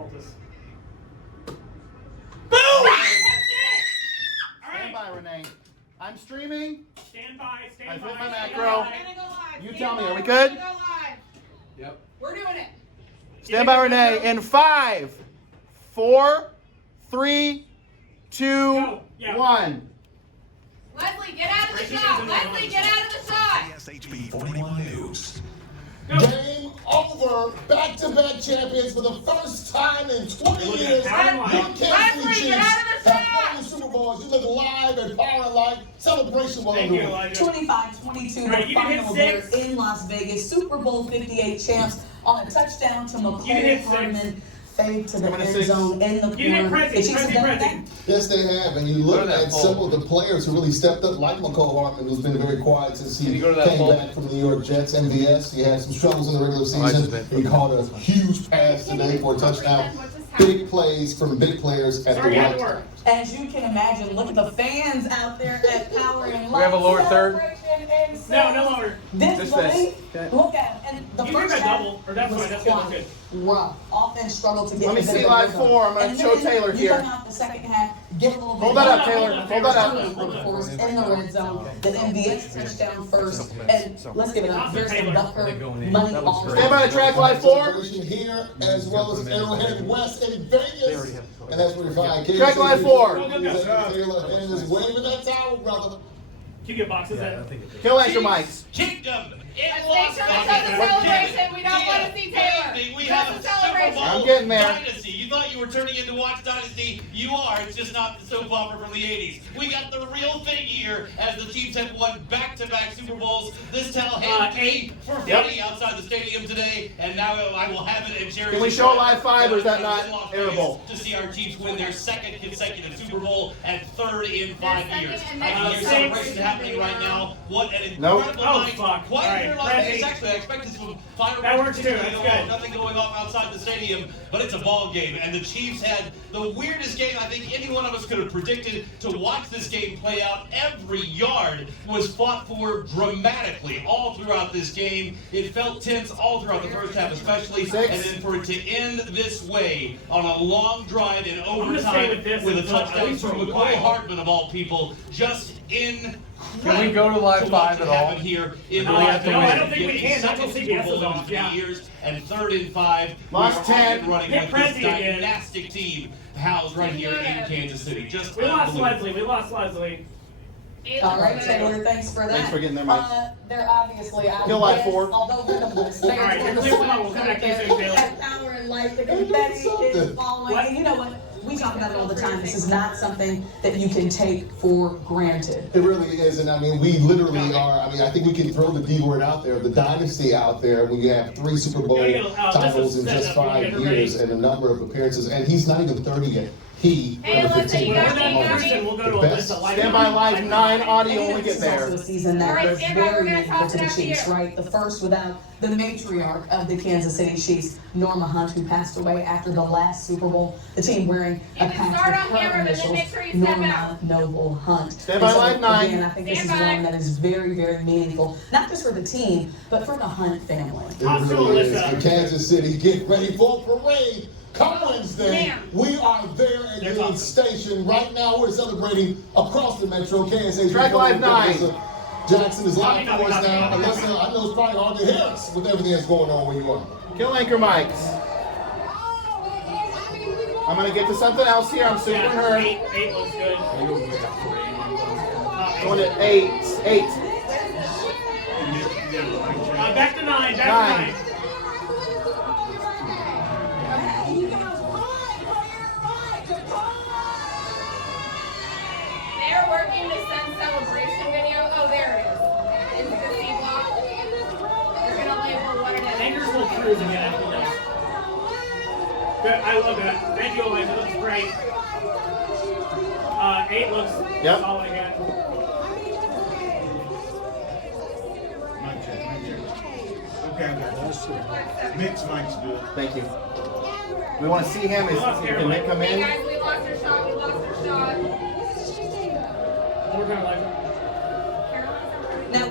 Cultus. Boom! Stand by, Renee. I'm streaming. Stand by. I Stand put by. my stand macro. by. We're gonna go live. You Stand tell me, by. are we good? We're gonna go live. Yep. We're doing it. Stand by, Renee. In 5, 4, 3, 2, Go. Yeah. 1. Leslie, get out of the shot. Leslie, get out of the shot. KSHB 41 News. Game over. Back-to-back champions for the first time in 20 years. Your Kansas City Leslie, Chiefs get out of the have shot. won the Super Bowls. You look live at Power and Light. Celebration while Thank you, underway. Elijah. 25-22, Right, the you can hit final here 6. in Las Vegas. Super Bowl 58 champs on a touchdown to You can hit McCole 6. Hardman. Fade to the Coming to end 6. zone in the You can hit corner. Prezi, The Chiefs have done Prezi. that. Yes, they have. And you look Go to that at poll. some of the players who really stepped up, like McCole Hardman, who's been very quiet since Can he you go to that came poll? back from the New York Jets, MVS. He had some struggles in the regular I just season. been- He caught a huge pass today for a touchdown. Big plays from big players at Sorry, the you had right to time. work. As you can imagine, look at the fans out there at Power and Light. We have a lower third? Celebration No, and no longer. Just Disbelief. this. Look at him. And the You can first get half double, or that's was fine, that's good, that's quiet, good. rough. Offense struggled to get Let me into see the live rhythm. 4. I'm gonna And show then Taylor you here. come out the second half, get a little bit Hold that up, more Taylor. Hold that up. workforce in the red zone. The MVS touchdown first. And let's give it up. There's the Ducker money all Stand by the track, live 4. Celebration here as well as Arrowhead West in Vegas. And that's where you find Track line 4. Taylor and is waving that towel, brother. You get boxes in. Kill anchor mics. Kingdom in Let's Las make sure we show the Vegas. celebration. We don't want to see Taylor. We Just have the a Super celebration. Bowl I'm getting there. Dynasty. You thought you were turning into Watch Dynasty. You are. It's just not the soap opera from the 80s. We got the real thing here as the Chiefs have won back-to-back Super Bowls. This towel handed to me for free outside the stadium today, and now I will have it and cherish Can we it show forever. live 5 or is that not In Las Vegas airable? To see our Chiefs win their second consecutive Super Bowl and third in 5 Their years. second and I can hear next celebration celebration happening video. right now. What an Nope. incredible Oh, night. fuck. Quiet All here in right, Las Vegas. Prezi. Actually, I expected some fireworks. That works too, that's good. Nothing going off outside the stadium, but it's a ball game. And the Chiefs had the weirdest game I think any one of us could have predicted. To watch this game play out, every yard was fought for dramatically all throughout this game. It felt tense all throughout the first half especially. 6. And then for it to end this way on a long drive in gonna stay overtime with this with a until at touchdown least from for a McCole while. Hardman of all people, just incredible. Can we go to live to watch 5 it at all? happen here in Do we have to Las win? Vegas. I don't think we can. That's what Second CBS Super is Bowl on, in 3 yeah. years and third and 5. Lost We are 10. running Hit with this Prezi again. dynastic team housed right here in Kansas City. Just We lost unbelievable. Leslie. We lost Leslie. All right, Taylor, thanks for that. Thanks for getting their mics. They're obviously out Kill of live gas, 4. although we're the most fans All right, on you're the clear. Come on, side we'll come back to you there soon, Taylor. at Power and Light. The confetti is falling. What? And you know what? We talk about it all the time. This is not something that you can take for granted. It really is, and I mean, we literally are. I mean, I think we can throw the D word out there, the dynasty out there. When you have 3 Super Bowl titles in just 5 years and a number of appearances, and he's not even 30 yet. He, Hey, number Alyssa, 15, you We're got done me, first, and we'll go to The best. Alyssa. Stand by live 9 audio when we And get this is also there. a season All that right, was stand by, we're very gonna meaningful toss to it the after Chiefs, you. right? The first without the matriarch of the Kansas City Chiefs, Norma Hunt, who passed away after the last Super Bowl. The team wearing a You can patch start with on her camera, but then initials, make sure you step Norma out. Noble Hunt. Stand by And so, live 9. Again, I think this is Stand by. one that is very, very meaningful, not just for the team, but for the Hunt family. It really is. For Kansas City, get ready for a parade. Come Wednesday, Ma'am. we are there at They're the talking. station. Right now, we're celebrating across the metro. KSHB. Track live 9. Jackson is live Copy, for us copy, now. copy. Alyssa, I know it's probably hard to hear us with everything that's going on where you are. Kill anchor mics. I'm going to get to something else here. I'm super Yeah, hurt. 8 looks good. Going to 8. 8. Back to 9. Back 9. to 9. They're working to send celebration video. Oh, there it is. Into the C block. They're gonna label what it is. Anchors will cruise again after this. Good. I love that. Thank you, Elijah. Looks great. 8 looks Yep. solid again. Okay, I got that. Mix mic's good. Thank you. We want to see him. Can Nick come Hey in? guys, we lost our shot. We lost our shot. We're gonna like Now,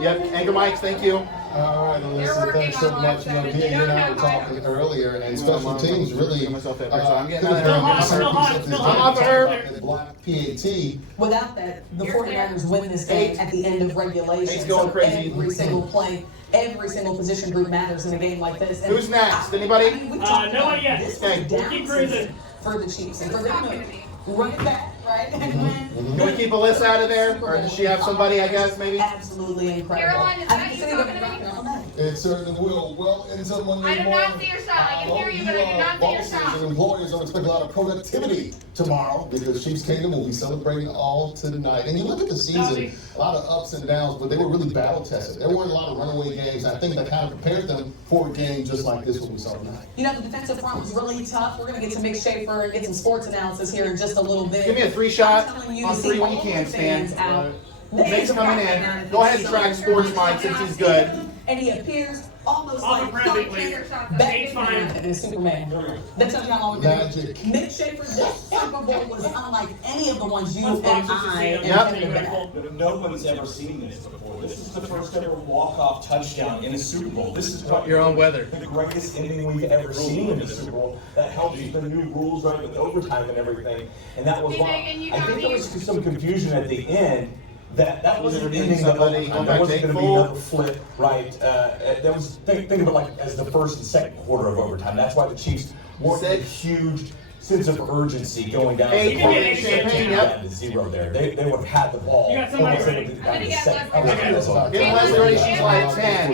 Yep, anchor mics. Thank you. All right, They're Alyssa, working thanks so on much. You know, live Dia, you and I seven. were talking earlier, and special teams really. I'm getting Still hot. off of her. Block PAT. Without that, the 49ers win this game at the end of regulation. Eight's going So crazy. Every single play, every single position group matters in a game like this. And Who's next? Anybody? we talked about nobody yet. this was Okay, down keep cruising. for the Chiefs. And for them to run it back, right? And win. Can we keep Alyssa out of there? Or does she have somebody, I guess, maybe? Absolutely incredible. Caroline, is I that think you the city talking to me? It certainly will. Well, into Monday I do morning. not see your shot. I can hear you, but I do not see your Bosses shot. and employers don't expect a lot of productivity tomorrow because Chiefs Kingdom will be celebrating all tonight. And you look at the season, a lot of ups and downs, but they were really battle tested. There weren't a lot of runaway games. I think that kind of prepared them for a game just like this one we saw tonight. You know, the defensive front was really tough. We're going to get to Mick Schaefer and get some sports analysis here in just a little bit. Give me a 3-shot I'm telling you on to 3 see when you all can, the Stan. fans out. Nate's coming in. Go ahead and track sports, Mike, since he's good. And he appears almost Off like the ground, please. Eight's fine. and Superman. That's how long we're Magic. Mick Schaefer, this Super Bowl was unlike any of the ones you and I Yep. intended at. No one's ever seen this before. This is the first ever walk-off touchdown in a Super Bowl. This is Your own weather. the greatest ending we've ever seen in the Super Bowl. That helps the new rules, right, with overtime and everything. And that was Hey, why Megan, you I got think there me. was some confusion at the end. That wasn't Somebody ending the going overtime. back There wasn't to going to be full. another flip, right? That was think of it like as the first and second quarter of overtime. That's why the Chiefs weren't a huge sense of urgency going down. Hey, the give me clock. an champagne, yep. Down to 0 there. They would have had the ball. You got somebody almost ready. into the- I'm gonna get second- Leslie. Get Leslie ready, she's like 10.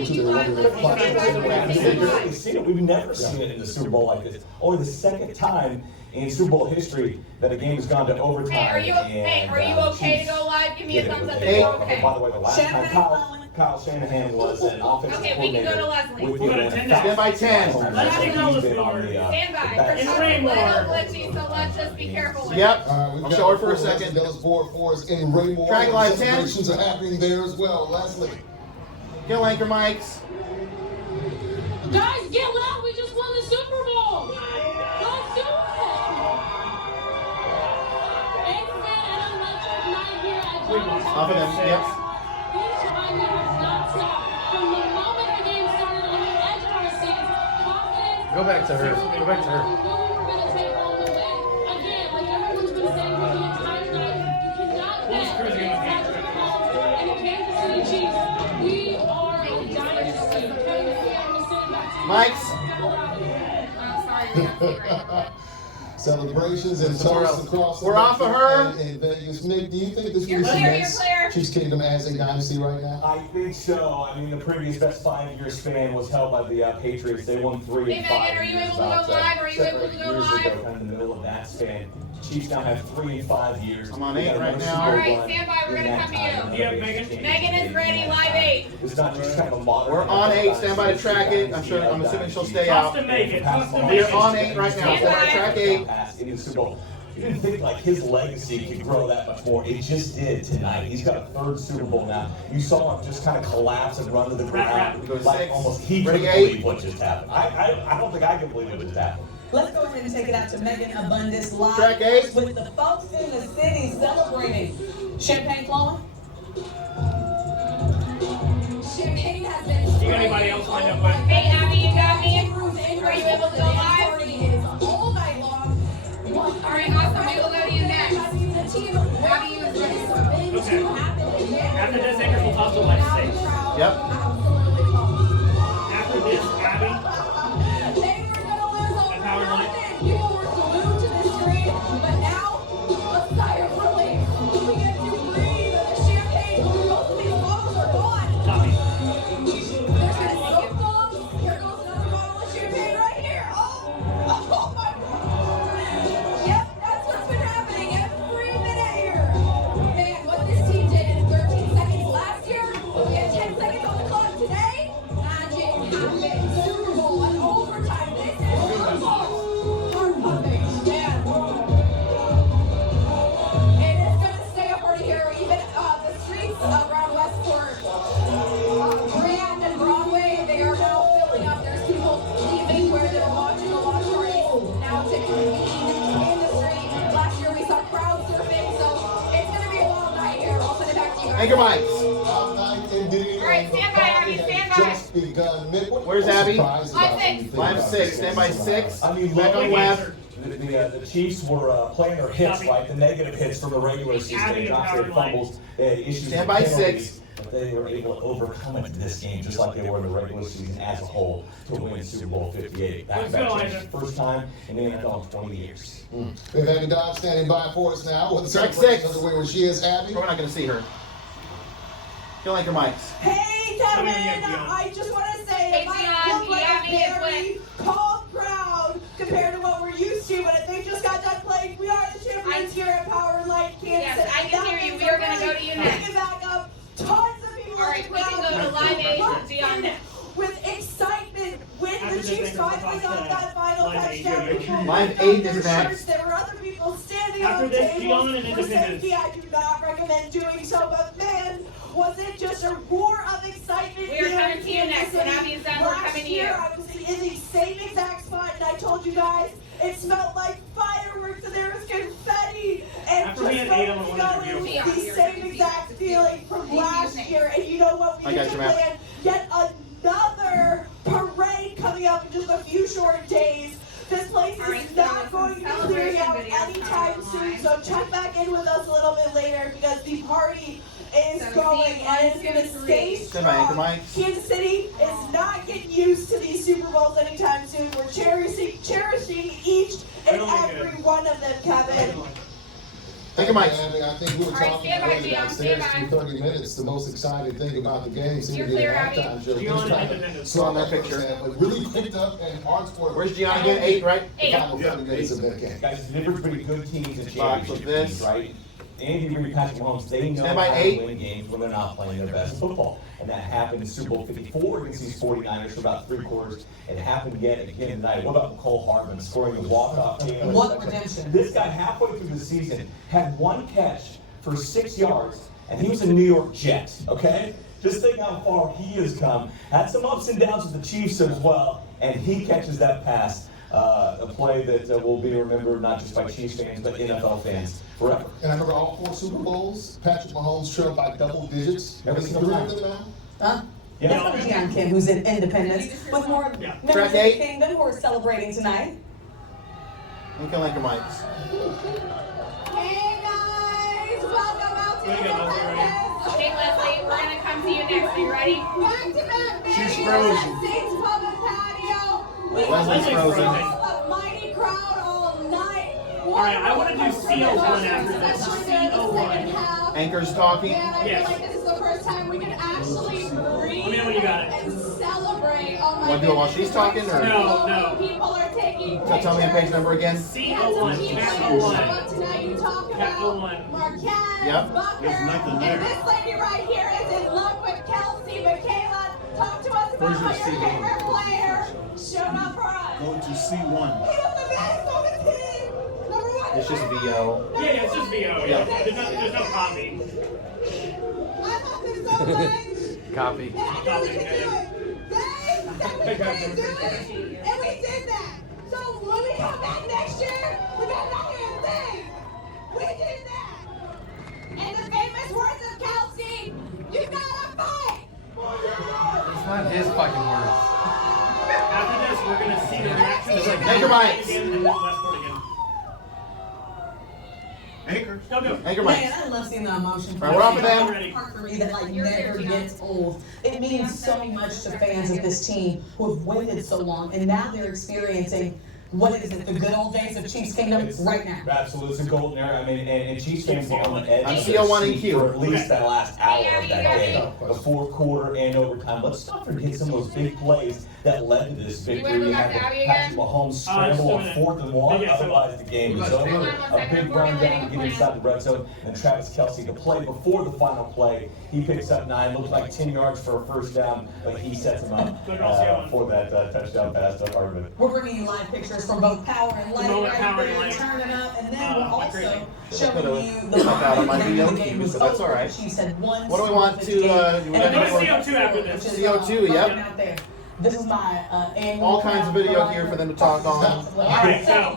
We've never seen it in the Super Bowl like this. Only the second time in Super Bowl history that a game has gone to overtime. Hey, are you okay to go live? Give me a thumbs up if Hey, you're okay. by the way, the last time Kyle Shanahan was an offensive Okay, we can go to coordinator Leslie. with We'll go to the 10 Atlanta Stand by 10. Falcons. Leslie knows He's the been on story. the, Stand by. the We're back- It's talking a Raymore. little glitchy, so let's just be careful with it. Yep. We've I'll got show her for a Los second. Angeles board for us in Raymore. Track line 10. Celebrations are happening there as well. Leslie. Kill anchor mics. Guys, get loud. We just won the Super Bowl. Let's do it. It's been an electric night here at Giants. Off of them, yep. Each time has not stopped. From the moment the game started on the edge of our seats, confidence. Go back to her. Go back to her. We knew we were going to take home the win. Again, like everyone's been saying for the entire night, you cannot bet against Patrick Mahomes and the Kansas City Chiefs. We are a dynasty. I'm sitting back to you. Mics. Celebrations and Somewhere toasts else. across the We're off of her. country and Vegas. Nick, do you think this You're really clear, you're cements clear. Chiefs Kingdom as a dynasty right now? I think so. I mean, the previous best 5-year span was held by the Patriots. They won 3 Hey, and 5 Megan, are you years able to go about, live? Are you able to separate go years live? ago, kind of in the middle of that span. Chiefs now have 3 and 5 years. I'm on They 8 got right another now. Super Bowl All right, run stand by. We're in gonna that come to time. you. Yeah, Megan. Megan is ready, live 8. It's not just kind of a modern. We're on 8. Stand by to track it. I'm assuming she'll stay out. Toss to Megan. Toss to We're Megan. on 8 right now. So we're on track 8. In the Super Bowl. You didn't think like his legacy could grow that much more. It just did tonight. He's got a 3rd Super Bowl now. You saw him just kind of collapse and run to the ground. Go to Like 6. almost he Ready, couldn't 8. believe what just happened. I don't think I can believe what just happened. Let's go ahead and take it out to Megan Abundance live Track 8. with the folks in the city celebrating. Champagne flowing. Champagne has been. You got anybody else lined up, buddy? Hey, Abby, you got me? Are you able to go live? All night long. All right, awesome. We will go to you next. Abby, you is ready. Okay. After this, Anchors will toss to live 6. Yep. After this, Abby. They were gonna lose over And Howard Light. nothing. People were glued to the screen, but now a sigh of relief. We get to breathe. The champagne. Most of these bottles are gone. Copy. There's been soap bombs. Here goes another bottle of champagne right here. Oh my God. Yep, that's what's been happening every minute here. Man, what this team did in 13 seconds last year, we had 10 seconds on the clock today. Magic happened. Super Bowl and overtime. This is heart pumping. Man. And it's gonna stay up right here. Even the streets around Westport, Grand and Broadway, they are now filling up. There's people leaving where they're watching the launch parties now to convene in the street. Last year we saw crowd surfing, so it's gonna be a wild night here. I'll send it back to you guys. Anchor mics. Wild night in beginning. All right, stand by, Abby, stand by. Just begun. Mick, what Where's are you Abby? surprised about when you think Line about 6, this stand by game? 6. I mean, Back on left. The Chiefs were playing their hits, right? The negative hits from the regular season. They had fumbles, they had issues Stand with by penalties, 6. but they were able to overcome it in this game, just like they were in the regular season as a whole, to win Super Bowl 58. Let's go, Back Isaac. first time in the NFL in 20 years. We have Abby Dodge standing by for us now with the Track celebration 6. of the way where she is. Abby. We're not going to see her. Kill anchor mics. Hey, Kevin, I just want to say it might look like a very calm crowd compared to what we're used to, but if they just got done playing, we are the champions here at Power and Light, Kansas. Yes, I can hear you. We are going to go to you next. Bring it back up. Tons of people. All right, we can go to Live 8 and be on next. With excitement when the Chiefs finally got that final touchdown. Live 8 is next. There were other people standing After on this, tables Gion and for Independence. safety. I do not recommend doing so, but man, was it just a roar of excitement. We are coming to you next. When Abby is done, we're coming to you. I was in the same exact spot, and I told you guys it smelled like fireworks and there was confetti. And After we had 8 on the one interview. the same exact feeling from last year. And you know what? We I got get to you, Matt. plan yet another parade coming up in just a few short days. This place is not going to be clearing out anytime soon, so check back in with us a little bit later because the party is going and it's going to stay Stand by, anchor strong. mics. Kansas City is not getting used to these Super Bowls anytime soon. We're cherishing each and every one of them, Kevin. Anchor mics. Abby, I think we were All right, talking stand by, earlier Gion, downstairs stand through 30 minutes. The most exciting thing about the game seemed to You're be the clear, Abby. halftime show. Gion Just and trying to Independence. slow On that that picture. picture, but really picked up and hard sport. Where's Gion again? 8, right? The final 30 minutes of that game. Guys, the difference between good teams and Box championship with this. teams, right? Andy Reid, Patrick Holmes, they know Stand by how 8. to win games when they're not playing their best football. And that happened in Super Bowl 54 against these 49ers for about 3 quarters. It happened again tonight. What about Cole Hardman scoring a walk-off game? What redemption. This guy halfway through the season had 1 catch for 6 yards, and he was a New York Jet, okay? Just think how far he has come. Had some ups and downs with the Chiefs as well, and he catches that pass. A play that will be remembered not just by Chiefs fans, but NFL fans forever. And I remember all 4 Super Bowls, Patrick Mahomes trailed by double digits. Every Every single 3 time. of them now. Huh? Yeah. That's not Deion Kim, who's in Independence, with more Yeah. members Track of the 8. kingdom who are celebrating tonight. And kill anchor mics. Hey guys, welcome out to There you go, Leslie, Independence. Okay, Leslie, we're going to come to you next. Are you ready? Back-to-back She's videos frozen. at Saints Pub and Patio. We Leslie's have frozen. a mighty crowd all night. All right, I want to do CO1 after this. CO1. Anchor's talking. Man, I Yes. feel like this is the first time we can actually breathe Let me know when you got it. and celebrate. Oh my Wanna do it while she's talking, or- No. People are taking So tell me a page number again. CO1. Track 01. Tonight you talk Track about 01. Marquez, Yep. Bucker, There's nothing there. and this lady right here is in love with Kelsey. Michaela, talk to us about Where's how your your C1? favorite player showed up for us. Go to C1. He was the best on the team. Number 1. It's just VO. Yeah, it's just VO. Yeah. There's no copy. I thought this was so great. Copy. And I knew we could do it. They said we couldn't do it, and we did that. So when we come back next year, we better not hear a thing. We did that. And the famous words of Kelsey, you gotta fight. It's not his fucking words. After this, we're going to see the reaction of Anchor mics. and then Westport again. Anchor. Go. Anchor Man, mics. I love seeing the emotion. All right, we're off of them. Ready. Part for me that like never gets old. It means so much to fans of this team who have waited so long, and now they're experiencing what is it, the good old days of Chiefs Kingdom right now. Absolutely, it's a golden era. I mean, and Chiefs fans were on the edge I'm of their CO1 and seat Q. for at least that last hour Hey, of Abby, that you got game, it. the 4th quarter and overtime. Let's not forget some of those big plays that led to this victory. wanna go You back had to Abby Patrick again? Mahomes just scramble a on minute. 4th and 1, Yeah, so- otherwise the game is over. Hang on one A second, big we're run gonna down let to you get play. inside the red zone, and Travis Kelce, the play before the final play, he picks up 9, looks like 10 yards for a first down, but he sets him up for that touchdown pass to Hardman. We're bringing you live pictures from both Power and Light moment right Power and there, Light. turning up, and then we're quite crazy. also showing you the Put out on my moment video when the game queue, was so that's over. all right. Chiefs had one What do we want single to, game, do we and want then to go to CO2 after this? which is, CO2, looking yep. out there. This is my annual. All kinds of video here for them to talk on. All right, so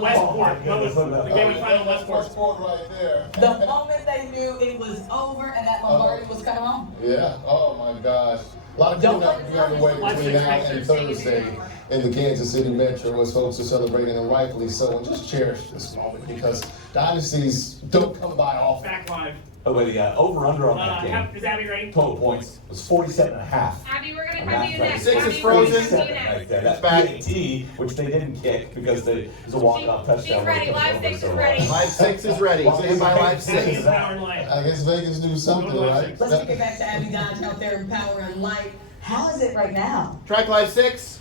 Westport. What was the game of final Westport? Westport right there. The moment they knew it was over and that Lombardi was coming home. Yeah. Oh my gosh. A lot of people not be on the way between now and Thursday in the Kansas City Metro as folks are celebrating, and rightfully so. And just cherish this moment because dynasties don't come by often. Back live. Oh, but the over-under on that game, Is Abby ready? total points, was 47.5. Abby, we're gonna come to you next. Six Abby, is frozen. we're gonna come to you Right next. there. That's PAT, which they didn't kick because it was a walk-off touchdown. She's ready. Live 6 is ready. Live 6 is ready. Stand by Live 6. Power and light. I guess Vegas knew something, right? Let's take it back to Abby Dodge out there in Power and Light. How is it right now? Track Live 6.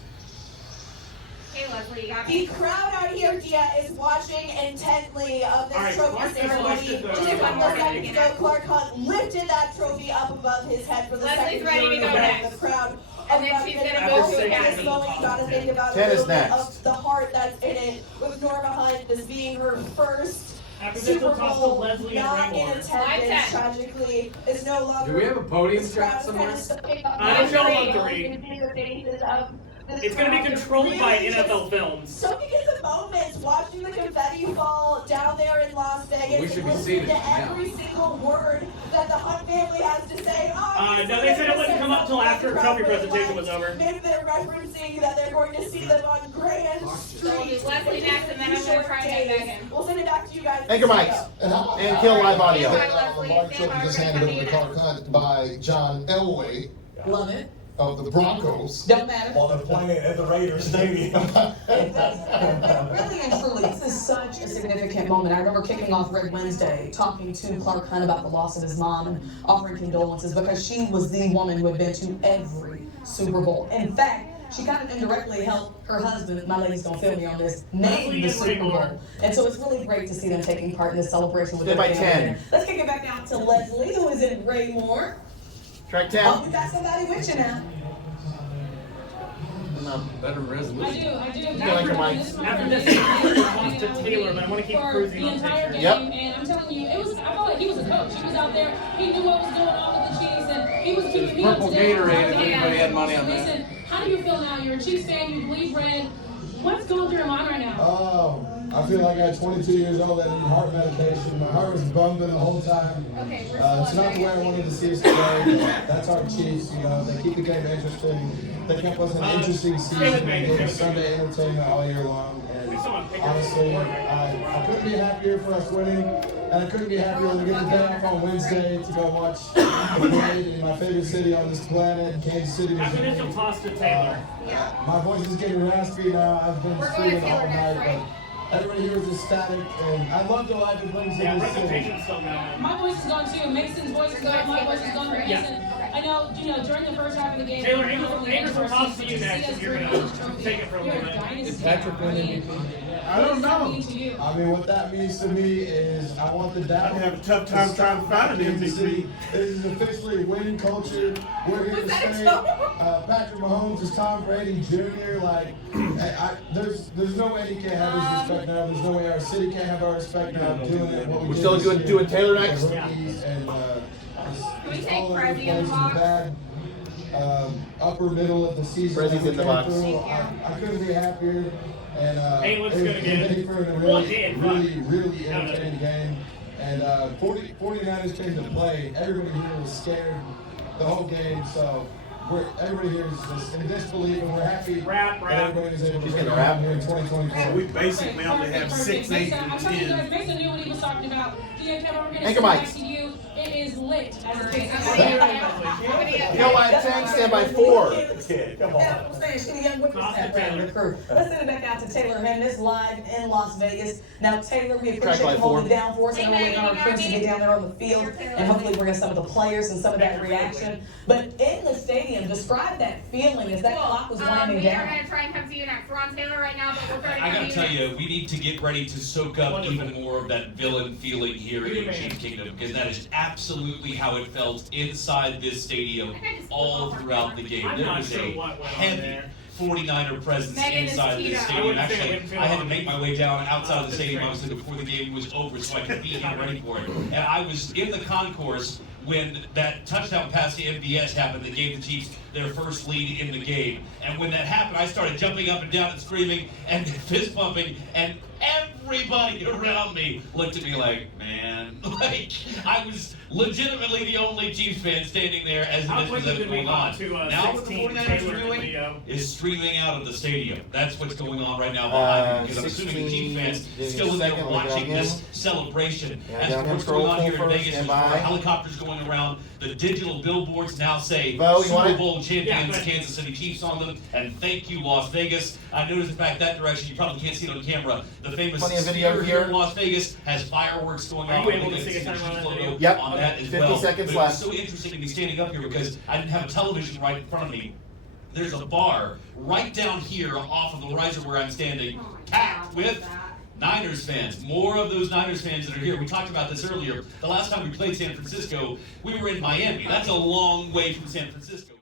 Hey, Leslie, you got The me. crowd out here, Dia, is watching intently of this All right, trophy Clark just ceremony. lifted the- Just a couple of seconds ago, Clark Hunt lifted that trophy up above his head for the Leslie's second ready to year go in a row. next. The crowd. And then she's gonna go to At this Academy. moment, you gotta think about 10 a is little bit next. of the heart that's in it with Norma Hunt, this being her first After this, Super we'll toss to Bowl, Leslie and not in Raymore. attendance, Live 10. tragically, is no longer. Do we have a podium this shot crowd is somewhere? kind of stepping up. I'm showing Now, three. you can see the faces of this It's going to be crowd controlled by really just NFL Films. soaking in the moments, watching the confetti fall down there in Las Vegas, We should and be listening seated to now. every single word that the Hunt family has to say. No, they said it wouldn't come up till after trophy presentation was over. Maybe they're referencing that they're going to see them on Grand So we'll Street. do Leslie next, and then I'm gonna try and get Megan. We'll send it back to you guys. Anchor mics. And kill live audio. Lamar Trophy just handed over to Clark Hunt by John Elway Love it. of the Broncos. Don't matter. While they're playing at the Raiders Stadium. Really and truly, this is such a significant moment. I remember kicking off Red Wednesday, talking to Clark Hunt about the loss of his mom and offering condolences because she was the woman who had been to every Super Bowl. In fact, she kind of indirectly helped her husband, my lady's gonna feel me on this, name the Super Bowl. And so it's really great to see them taking part in this celebration with Stand by everything 10. over there. Let's kick it back down to Leslie, who is in Raymore. Track Oh, 10. we got somebody with you now. Better resolution. I do. Anchor mics. After this, we'll toss to Taylor, but I want to keep For cruising the on entire picture. game, Yep. and I'm telling you, I felt like he was a coach. He was out there, he knew what was going on with the Chiefs, and he was keeping me up Purple to date. Gatorade if anybody had money on that. Listen, how do you feel now? You're a Chiefs fan, you bleed red. What's going through your mind right now? Oh, I feel like at 22 years old, I need heart medication. My heart was bumping the whole time. Okay, we're It's not the way I wanted to see us today. That's our Chiefs, you know. They keep the game interesting. They kept us an interesting season. They gave us Sunday entertainment all year long. And honestly, I couldn't be happier for us winning. And I couldn't be happier to get the day off on Wednesday to go watch the parade in my favorite city on this planet, Kansas City, After this, Missouri. we'll toss to Taylor. My voice is getting raspy now. I've been We're going screaming to all Taylor night, next, right? but everybody here is ecstatic, and I love the life it brings Yeah, in this city. presentation's still going. My voice is gone too. Mason's voice is gone. My voice is gone for Yeah. Mason. I know, during the first half of the game. Taylor, Angels will toss to you next if you're going to take it for a little bit. Did Patrick win MVP? I don't know. To you? I mean, what that means to me is I want the data. I have a tough time trying to find an Kansas City. MVP. It is officially winning culture. We're here to stay. Patrick Mahomes is Tom Brady Jr. Like, there's no way he can't have his respect now. There's no way our city can't have our respect now. Doing it, what we We're did still this doing year. Taylor next? The rookies and we just take all over the Prezi in the place, box? bad, upper middle of the season. Prezi's that we in the came box. through. I couldn't be happier. And Hey, looks it good was again. made for a Well, it really, did, really No, no. entertaining game. And 49ers came to play. Everybody here was scared the whole game. So everybody here is just in disbelief, and we're happy Rap. that everybody was able to She's get gonna rap. around here in 2024. So we basically only have 6, 8, Mason, I'm and telling you guys, 10. Mason knew what he was talking about. Kevin, we're going to Anchor send it back mics. to you. It is lit, as the case Kill Live 10, stand by 4. Kid, come Yeah, on. I'm saying, she young women Toss to step around Taylor. the crew. Let's send it back out to Taylor Hernandez live in Las Vegas. Now, Taylor, we Track appreciate live you holding 4. it down for us. I know we're waiting on our crews to get down there on the field and hopefully bring us some of the players and some of that reaction. But in the stadium, describe that feeling as that clock was winding We are down. going to try and come to you next. We're on Taylor right now, but we'll try to I come gotta to tell you you, we need to get ready to soak up Wonderful. even more of that villain feeling here You're in the Chief man. Kingdom, because that is absolutely how it felt inside this stadium all throughout the game. I'm There not was sure a what went on heavy there. 49er presence Megan is inside this Tito. I stadium. wouldn't say Actually, it went I had to on. make my way down outside of the stadium, obviously, before the game was over, so I could be here ready for it. And I was in the concourse when that touchdown pass to MVS happened that gave the Chiefs their first lead in the game. And when that happened, I started jumping up and down and screaming and fist pumping, and everybody around me looked at me like, man, like I was legitimately the only Chiefs fan standing there as this was going on. Now what the 49ers are doing is streaming out of the stadium. That's what's going on right now behind me, because I'm assuming the Chiefs fans still in there watching this celebration. As for what's going on here in Vegas, there's more helicopters going around. The digital billboards now say Super Bowl champions Kansas City Chiefs on them, and thank you Las Vegas. I noticed in fact that direction, you probably can't see it on camera. The famous sphere here in Las Vegas has fireworks going on. Are you able to see a timeline on that? Yep. On that as 50 well. seconds But left. It's so interesting to be standing up here because I didn't have a television right in front of me. There's a bar right down here off of the horizon where I'm standing, packed with Niners fans. More of those Niners fans that are here. We talked about this earlier. The last time we played San Francisco, we were in Miami. That's a long way from San Francisco.